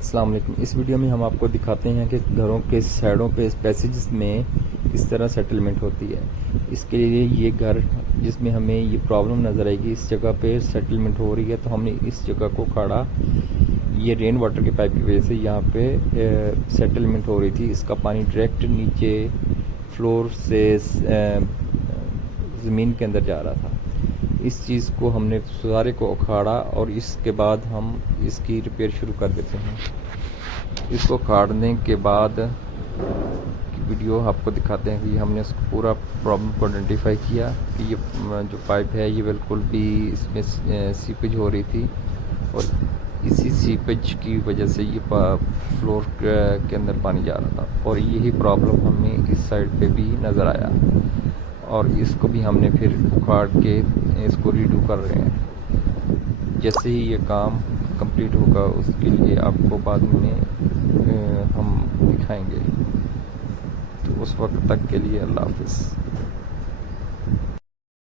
अस्सलाम वालेकुम। इस वीडियो में हम आपको दिखाते हैं कि घरों के साइडों पे पैसेजेस में किस तरह सेटलमेंट होती है। इसके लिए ये घर जिसमें हमें ये प्रॉब्लम नज़र आएगी, इस जगह पे सेटलमेंट हो रही है, तो हमने इस जगह को काढ़ा। ये रेन वाटर के पाइप की वजह से यहाँ पे सेटलमेंट हो रही थी। इसका पानी डायरेक्ट नीचे फ्लोर से ज़मीन के अंदर जा रहा था। इस चीज़ को हमने सारे को उखाड़ा और इसके बाद हम इसकी रिपेयर शुरू कर देते हैं। इसको उखाड़ने के बाद की वीडियो आपको दिखाते हैं कि हमने इसको पूरा प्रॉब्लम को आइडेंटिफाई किया कि ये जो पाइप है ये बिल्कुल भी इसमें सीपेज हो रही थी और इसी सीपेज की वजह से ये फ्लोर के अंदर पानी जा रहा था और यही प्रॉब्लम हमें इस साइड पे भी नज़र आया और इसको भी हमने फिर उखाड़ के इसको रीडू कर रहे हैं। जैसे ही ये काम कंप्लीट होगा उसके लिए आपको बाद में हम दिखाएंगे। तो उस वक्त तक के लिए अल्लाह हाफ़िज़।